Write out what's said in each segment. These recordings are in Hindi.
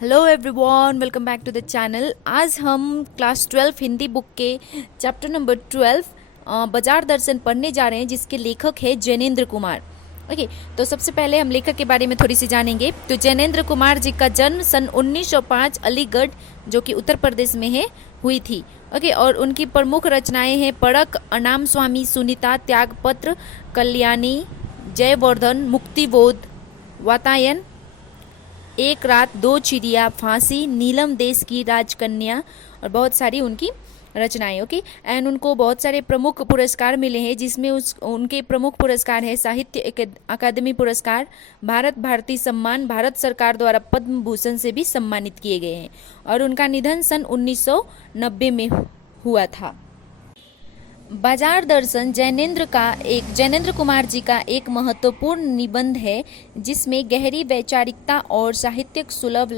Hello everyone, welcome back to the channel. आज हम क्लास 12 हिंदी बुक के चैप्टर नंबर 12 बाजार दर्शन पढ़ने जा रहे हैं, जिसके लेखक है जैनेंद्र कुमार। ओके, तो सबसे पहले हम लेखक के बारे में थोड़ी सी जानेंगे। तो जैनेंद्र कुमार जी का जन्म सन 1905 अलीगढ़, जो कि उत्तर प्रदेश में है, हुई थी। ओके, और उनकी प्रमुख रचनाएं हैं पड़क, अनाम स्वामी, सुनीता, त्यागपत्र, कल्याणी, जयवर्धन, मुक्तिबोध, वातायन, एक रात दो चिड़िया, फांसी, नीलम देश की राजकन्या और बहुत सारी उनकी रचनाएं। ओके, एंड उनको बहुत सारे प्रमुख पुरस्कार मिले हैं, जिसमें उनके प्रमुख पुरस्कार हैं साहित्य अकादमी पुरस्कार, भारत भारती सम्मान, भारत सरकार द्वारा पद्म भूषण से भी सम्मानित किए गए हैं। और उनका निधन सन 1990 में हुआ था। बाजार दर्शन जैनेंद्र कुमार जी का एक महत्वपूर्ण निबंध है, जिसमें गहरी वैचारिकता और साहित्यिक सुलभ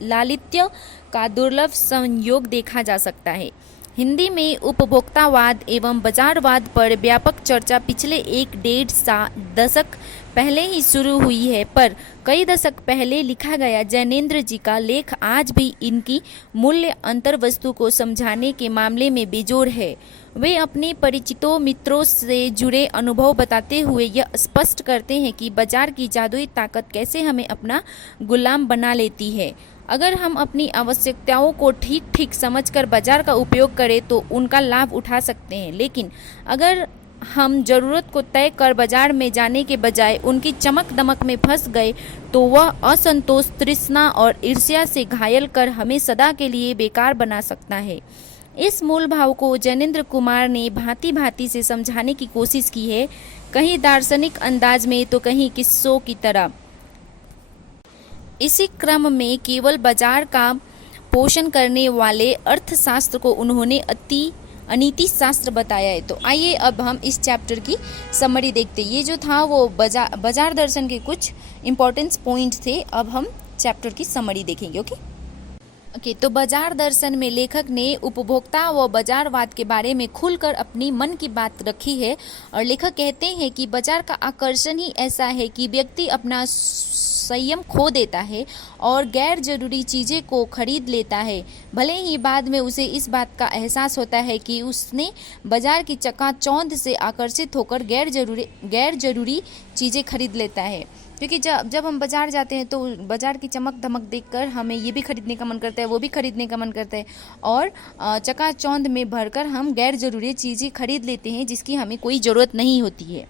लालित्य का दुर्लभ संयोग देखा जा सकता है। हिंदी में उपभोक्तावाद एवं बाजारवाद पर व्यापक चर्चा पिछले एक डेढ़ दशक पहले ही शुरू हुई है, पर कई दशक पहले लिखा गया जैनेंद्र जी का लेख आज भी इनकी मूल्य अंतर्वस्तु को समझाने के मामले में बेजोड़ है। वे अपने परिचितों मित्रों से जुड़े अनुभव बताते हुए यह स्पष्ट करते हैं कि बाजार की जादुई ताकत कैसे हमें अपना गुलाम बना लेती है। अगर हम अपनी आवश्यकताओं को ठीक ठीक समझकर बाजार का उपयोग करें तो उनका लाभ उठा सकते हैं, लेकिन अगर हम जरूरत को तय कर बाजार में जाने के बजाय उनकी चमक दमक में फंस गए तो वह असंतोष, तृष्णा और ईर्ष्या से घायल कर हमें सदा के लिए बेकार बना सकता है। इस मूल भाव को जैनेंद्र कुमार ने भांति भांति से समझाने की कोशिश की है, कहीं दार्शनिक अंदाज में तो कहीं किस्सों की तरह। इसी क्रम में केवल बाजार का पोषण करने वाले अर्थशास्त्र को उन्होंने अनीति शास्त्र बताया है। तो आइए अब हम इस चैप्टर की समरी देखते हैं। ये जो था वो बाजार दर्शन के कुछ इंपॉर्टेंट पॉइंट थे। अब हम चैप्टर की समरी देखेंगे। ओके, तो बाजार दर्शन में लेखक ने उपभोक्ता व बाजारवाद के बारे में खुलकर अपनी मन की बात रखी है। और लेखक कहते हैं कि बाजार का आकर्षण ही ऐसा है कि व्यक्ति अपना संयम खो देता है और गैर जरूरी चीज़ें को खरीद लेता है, भले ही बाद में उसे इस बात का एहसास होता है कि उसने बाजार की चकाचौंध से आकर्षित होकर गैर जरूरी चीज़ें खरीद लेता है। क्योंकि जब हम बाजार जाते हैं तो बाजार की चमक धमक देखकर हमें ये भी खरीदने का मन करता है, वो भी खरीदने का मन करता है, और चकाचौंध में भरकर हम गैर जरूरी चीज़ें खरीद लेते हैं जिसकी हमें कोई ज़रूरत नहीं होती है।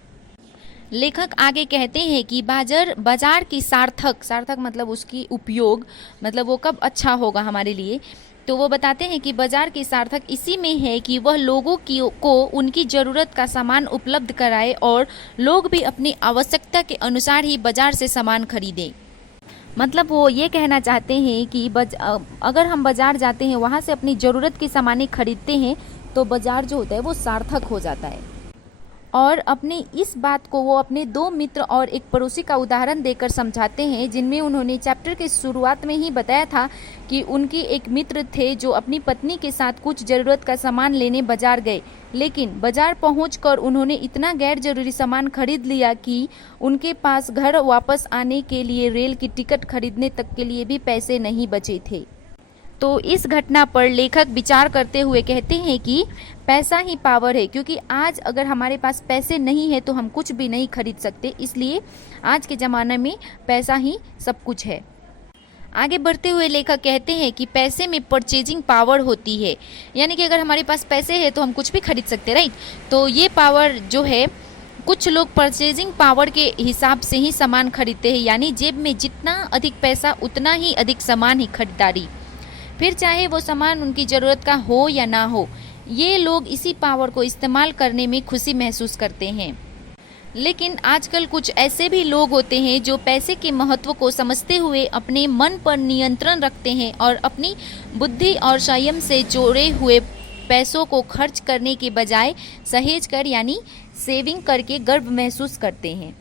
लेखक आगे कहते हैं कि बाजार की सार्थक मतलब उसकी उपयोग, मतलब वो कब अच्छा होगा हमारे लिए। तो वो बताते हैं कि बाजार की सार्थक इसी में है कि वह लोगों को उनकी ज़रूरत का सामान उपलब्ध कराए और लोग भी अपनी आवश्यकता के अनुसार ही बाजार से सामान खरीदें। मतलब वो ये कहना चाहते हैं कि अगर हम बाजार जाते हैं, वहाँ से अपनी ज़रूरत की सामानें खरीदते हैं, तो बाजार जो होता है वो सार्थक हो जाता है। और अपने इस बात को वो अपने दो मित्र और एक पड़ोसी का उदाहरण देकर समझाते हैं, जिनमें उन्होंने चैप्टर के शुरुआत में ही बताया था कि उनकी एक मित्र थे जो अपनी पत्नी के साथ कुछ ज़रूरत का सामान लेने बाजार गए, लेकिन बाजार पहुंचकर उन्होंने इतना गैर जरूरी सामान खरीद लिया कि उनके पास घर वापस आने के लिए रेल की टिकट खरीदने तक के लिए भी पैसे नहीं बचे थे। तो इस घटना पर लेखक विचार करते हुए कहते हैं कि पैसा ही पावर है, क्योंकि आज अगर हमारे पास पैसे नहीं है तो हम कुछ भी नहीं खरीद सकते। इसलिए आज के ज़माने में पैसा ही सब कुछ है। आगे बढ़ते हुए लेखक कहते हैं कि पैसे में परचेजिंग पावर होती है, यानी कि अगर हमारे पास पैसे है तो हम कुछ भी खरीद सकते, राइट। तो ये पावर जो है, कुछ लोग परचेजिंग पावर के हिसाब से ही सामान खरीदते हैं, यानी जेब में जितना अधिक पैसा उतना ही अधिक सामान ही खरीदारी, फिर चाहे वो सामान उनकी ज़रूरत का हो या ना हो। ये लोग इसी पावर को इस्तेमाल करने में खुशी महसूस करते हैं। लेकिन आजकल कुछ ऐसे भी लोग होते हैं जो पैसे के महत्व को समझते हुए अपने मन पर नियंत्रण रखते हैं और अपनी बुद्धि और संयम से जोड़े हुए पैसों को खर्च करने के बजाय सहेज कर, यानी सेविंग करके गर्व महसूस करते हैं।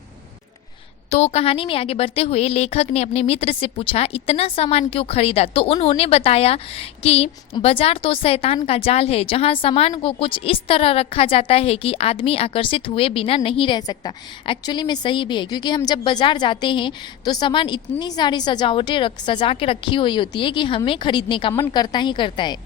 तो कहानी में आगे बढ़ते हुए लेखक ने अपने मित्र से पूछा, इतना सामान क्यों खरीदा? तो उन्होंने बताया कि बाजार तो शैतान का जाल है, जहां सामान को कुछ इस तरह रखा जाता है कि आदमी आकर्षित हुए बिना नहीं रह सकता। एक्चुअली में सही भी है, क्योंकि हम जब बाजार जाते हैं तो सामान इतनी सारी सजावटें सजा के रखी हुई होती है कि हमें खरीदने का मन करता ही करता है।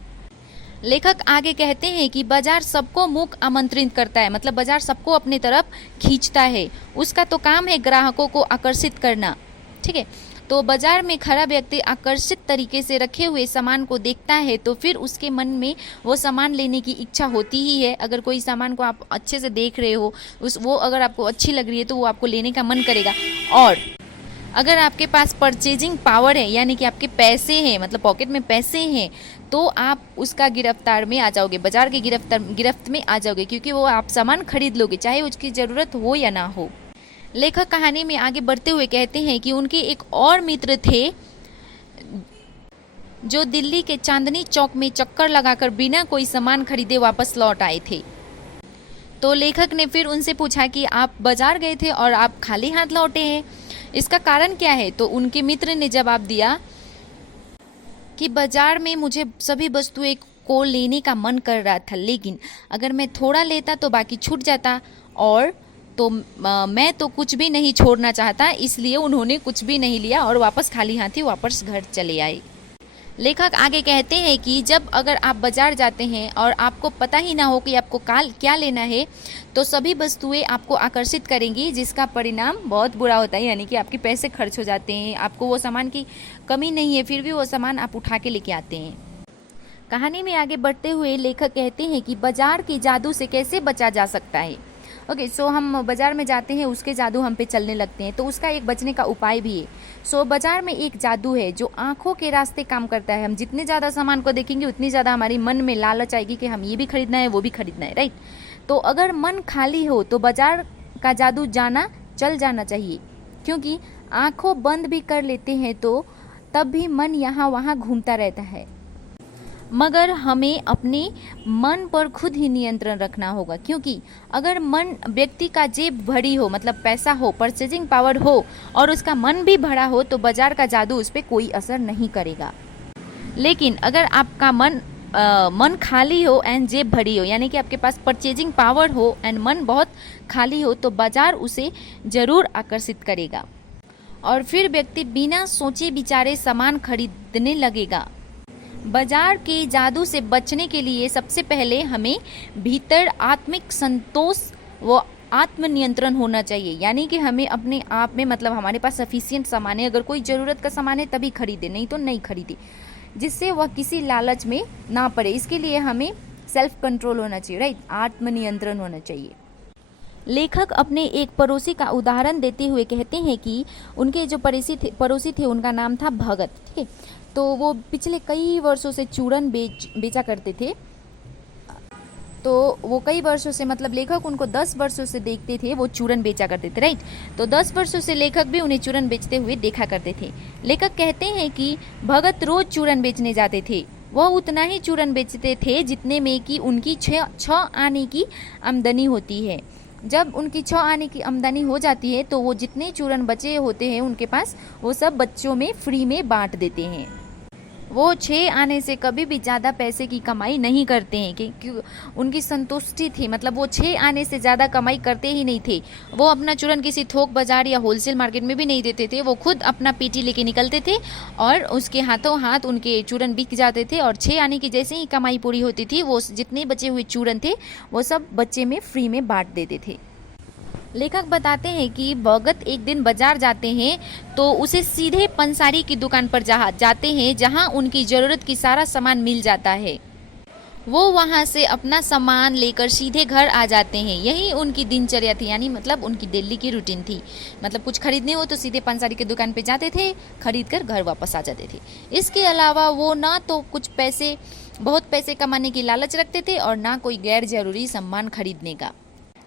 लेखक आगे कहते हैं कि बाजार सबको मुख आमंत्रित करता है, मतलब बाजार सबको अपनी तरफ खींचता है। उसका तो काम है ग्राहकों को आकर्षित करना। ठीक है, तो बाजार में खड़ा व्यक्ति आकर्षित तरीके से रखे हुए सामान को देखता है तो फिर उसके मन में वो सामान लेने की इच्छा होती ही है। अगर कोई सामान को आप अच्छे से देख रहे हो, वो अगर आपको अच्छी लग रही है तो वो आपको लेने का मन करेगा। और अगर आपके पास परचेजिंग पावर है, यानी कि आपके पैसे हैं, मतलब पॉकेट में पैसे हैं, तो आप उसका गिरफ्तार में आ जाओगे, बाजार के गिरफ्त में आ जाओगे, क्योंकि वो आप सामान खरीद लोगे, चाहे उसकी ज़रूरत हो या ना हो। लेखक कहानी में आगे बढ़ते हुए कहते हैं कि उनके एक और मित्र थे जो दिल्ली के चांदनी चौक में चक्कर लगाकर बिना कोई सामान खरीदे वापस लौट आए थे। तो लेखक ने फिर उनसे पूछा कि आप बाजार गए थे और आप खाली हाथ लौटे हैं, इसका कारण क्या है? तो उनके मित्र ने जवाब दिया कि बाजार में मुझे सभी वस्तुएं को लेने का मन कर रहा था, लेकिन अगर मैं थोड़ा लेता तो बाकी छूट जाता, और तो मैं तो कुछ भी नहीं छोड़ना चाहता, इसलिए उन्होंने कुछ भी नहीं लिया और वापस खाली हाथी वापस घर चले आए। लेखक आगे कहते हैं कि जब अगर आप बाजार जाते हैं और आपको पता ही ना हो कि आपको क्या लेना है, तो सभी वस्तुएं आपको आकर्षित करेंगी, जिसका परिणाम बहुत बुरा होता है, यानी कि आपके पैसे खर्च हो जाते हैं, आपको वो सामान की कमी नहीं है, फिर भी वो सामान आप उठा के लेके आते हैं। कहानी में आगे बढ़ते हुए लेखक कहते हैं कि बाजार के जादू से कैसे बचा जा सकता है। ओके, सो हम बाजार में जाते हैं, उसके जादू हम पे चलने लगते हैं, तो उसका एक बचने का उपाय भी है। सो बाजार में एक जादू है जो आंखों के रास्ते काम करता है। हम जितने ज़्यादा सामान को देखेंगे उतनी ज़्यादा हमारी मन में लालच आएगी कि हम ये भी खरीदना है, वो भी खरीदना है, राइट। तो अगर मन खाली हो तो बाजार का जादू चल जाना चाहिए, क्योंकि आंखों बंद भी कर लेते हैं तो तब भी मन यहाँ वहाँ घूमता रहता है। मगर हमें अपने मन पर खुद ही नियंत्रण रखना होगा, क्योंकि अगर मन व्यक्ति का जेब भरी हो, मतलब पैसा हो, परचेजिंग पावर हो और उसका मन भी भरा हो, तो बाजार का जादू उस पर कोई असर नहीं करेगा। लेकिन अगर आपका मन खाली हो एंड जेब भरी हो, यानी कि आपके पास परचेजिंग पावर हो एंड मन बहुत खाली हो, तो बाजार उसे जरूर आकर्षित करेगा और फिर व्यक्ति बिना सोचे विचारे सामान खरीदने लगेगा। बाजार के जादू से बचने के लिए सबसे पहले हमें भीतर आत्मिक संतोष व आत्मनियंत्रण होना चाहिए, यानी कि हमें अपने आप में, मतलब हमारे पास सफिशिएंट सामान है, अगर कोई ज़रूरत का सामान है तभी खरीदे, नहीं तो नहीं खरीदे, जिससे वह किसी लालच में ना पड़े। इसके लिए हमें सेल्फ कंट्रोल होना चाहिए, राइट, आत्मनियंत्रण होना चाहिए। लेखक अपने एक पड़ोसी का उदाहरण देते हुए कहते हैं कि उनके जो पड़ोसी थे उनका नाम था भगत। ठीक है, तो वो पिछले कई वर्षों से चूरन बेचा करते थे। तो वो कई वर्षों से, मतलब लेखक उनको 10 वर्षों से देखते थे, वो चूरन बेचा करते थे, राइट। तो 10 वर्षों से लेखक भी उन्हें चूरन बेचते हुए देखा करते थे। लेखक कहते हैं कि भगत रोज चूरन बेचने जाते थे। वह उतना ही चूरन बेचते थे जितने में कि उनकी 6 आने की आमदनी होती है। जब उनकी 6 आने की आमदनी हो जाती है तो वो जितने चूरन बचे होते हैं उनके पास, वो सब बच्चों में फ्री में बांट देते हैं। वो 6 आने से कभी भी ज़्यादा पैसे की कमाई नहीं करते हैं, क्योंकि उनकी संतुष्टि थी, मतलब वो 6 आने से ज़्यादा कमाई करते ही नहीं थे। वो अपना चूरन किसी थोक बाजार या होलसेल मार्केट में भी नहीं देते थे, वो खुद अपना पेटी लेके निकलते थे और उसके हाथों हाथ उनके चूरन बिक जाते थे, और 6 आने की जैसे ही कमाई पूरी होती थी, वो जितने बचे हुए चूरन थे वो सब बच्चे में फ्री में बांट देते थे। लेखक बताते हैं कि भगत एक दिन बाजार जाते हैं तो उसे सीधे पंसारी की दुकान पर जाते हैं, जहां उनकी ज़रूरत की सारा सामान मिल जाता है। वो वहां से अपना सामान लेकर सीधे घर आ जाते हैं। यही उनकी दिनचर्या थी, यानी मतलब उनकी डेली की रूटीन थी। मतलब कुछ खरीदने हो तो सीधे पंसारी की दुकान पे जाते थे, खरीद कर घर वापस आ जाते थे। इसके अलावा वो ना तो बहुत पैसे कमाने की लालच रखते थे और ना कोई गैर जरूरी सामान खरीदने का।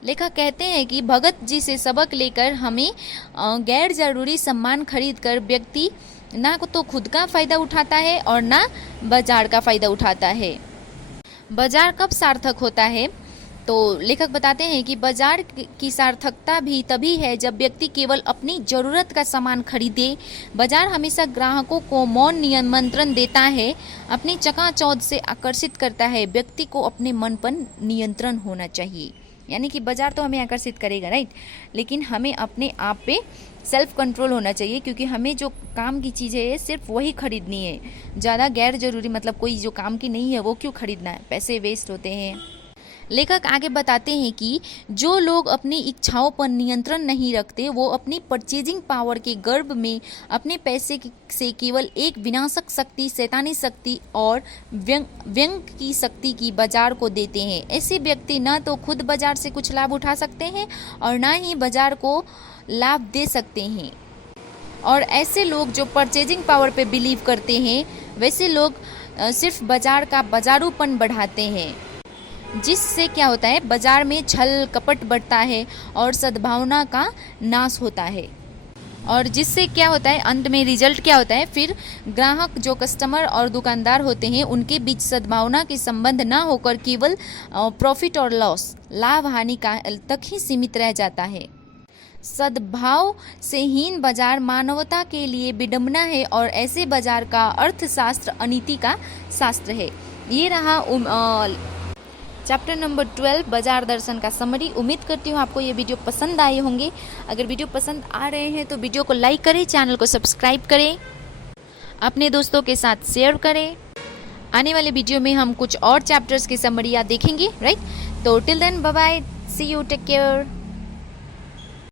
लेखक कहते हैं कि भगत जी से सबक लेकर हमें गैर ज़रूरी सामान खरीद कर व्यक्ति ना तो खुद का फ़ायदा उठाता है और ना बाजार का फ़ायदा उठाता है। बाजार कब सार्थक होता है? तो लेखक बताते हैं कि बाजार की सार्थकता भी तभी है जब व्यक्ति केवल अपनी ज़रूरत का सामान खरीदे। बाजार हमेशा ग्राहकों को मौन नियंत्रण देता है, अपनी चकाचौंध से आकर्षित करता है। व्यक्ति को अपने मन पर नियंत्रण होना चाहिए। यानी कि बाजार तो हमें आकर्षित करेगा, राइट, लेकिन हमें अपने आप पे सेल्फ कंट्रोल होना चाहिए, क्योंकि हमें जो काम की चीज़ है सिर्फ वही खरीदनी है। ज़्यादा गैर ज़रूरी मतलब कोई जो काम की नहीं है वो क्यों खरीदना है, पैसे वेस्ट होते हैं। लेखक आगे बताते हैं कि जो लोग अपनी इच्छाओं पर नियंत्रण नहीं रखते वो अपनी परचेजिंग पावर के गर्भ में अपने पैसे से केवल एक विनाशक शक्ति, शैतानी शक्ति और व्यंग की शक्ति की बाजार को देते हैं। ऐसे व्यक्ति न तो खुद बाजार से कुछ लाभ उठा सकते हैं और न ही बाजार को लाभ दे सकते हैं। और ऐसे लोग जो परचेजिंग पावर पे बिलीव करते हैं, वैसे लोग सिर्फ बाजार का बाजारूपन बढ़ाते हैं, जिससे क्या होता है, बाजार में छल कपट बढ़ता है और सद्भावना का नाश होता है। और जिससे क्या होता है, अंत में रिजल्ट क्या होता है, फिर ग्राहक जो कस्टमर और दुकानदार होते हैं उनके बीच सद्भावना के संबंध ना होकर केवल प्रॉफिट और लॉस, लाभ हानि का तक ही सीमित रह जाता है। सद्भाव से हीन बाजार मानवता के लिए विडंबना है और ऐसे बाजार का अर्थशास्त्र अनीति का शास्त्र है। ये रहा चैप्टर नंबर 12 बाजार दर्शन का समरी। उम्मीद करती हूँ आपको ये वीडियो पसंद आए होंगे। अगर वीडियो पसंद आ रहे हैं तो वीडियो को लाइक करें, चैनल को सब्सक्राइब करें, अपने दोस्तों के साथ शेयर करें। आने वाले वीडियो में हम कुछ और चैप्टर्स की समरियाँ देखेंगे, राइट। तो till then bye bye, see you, take care.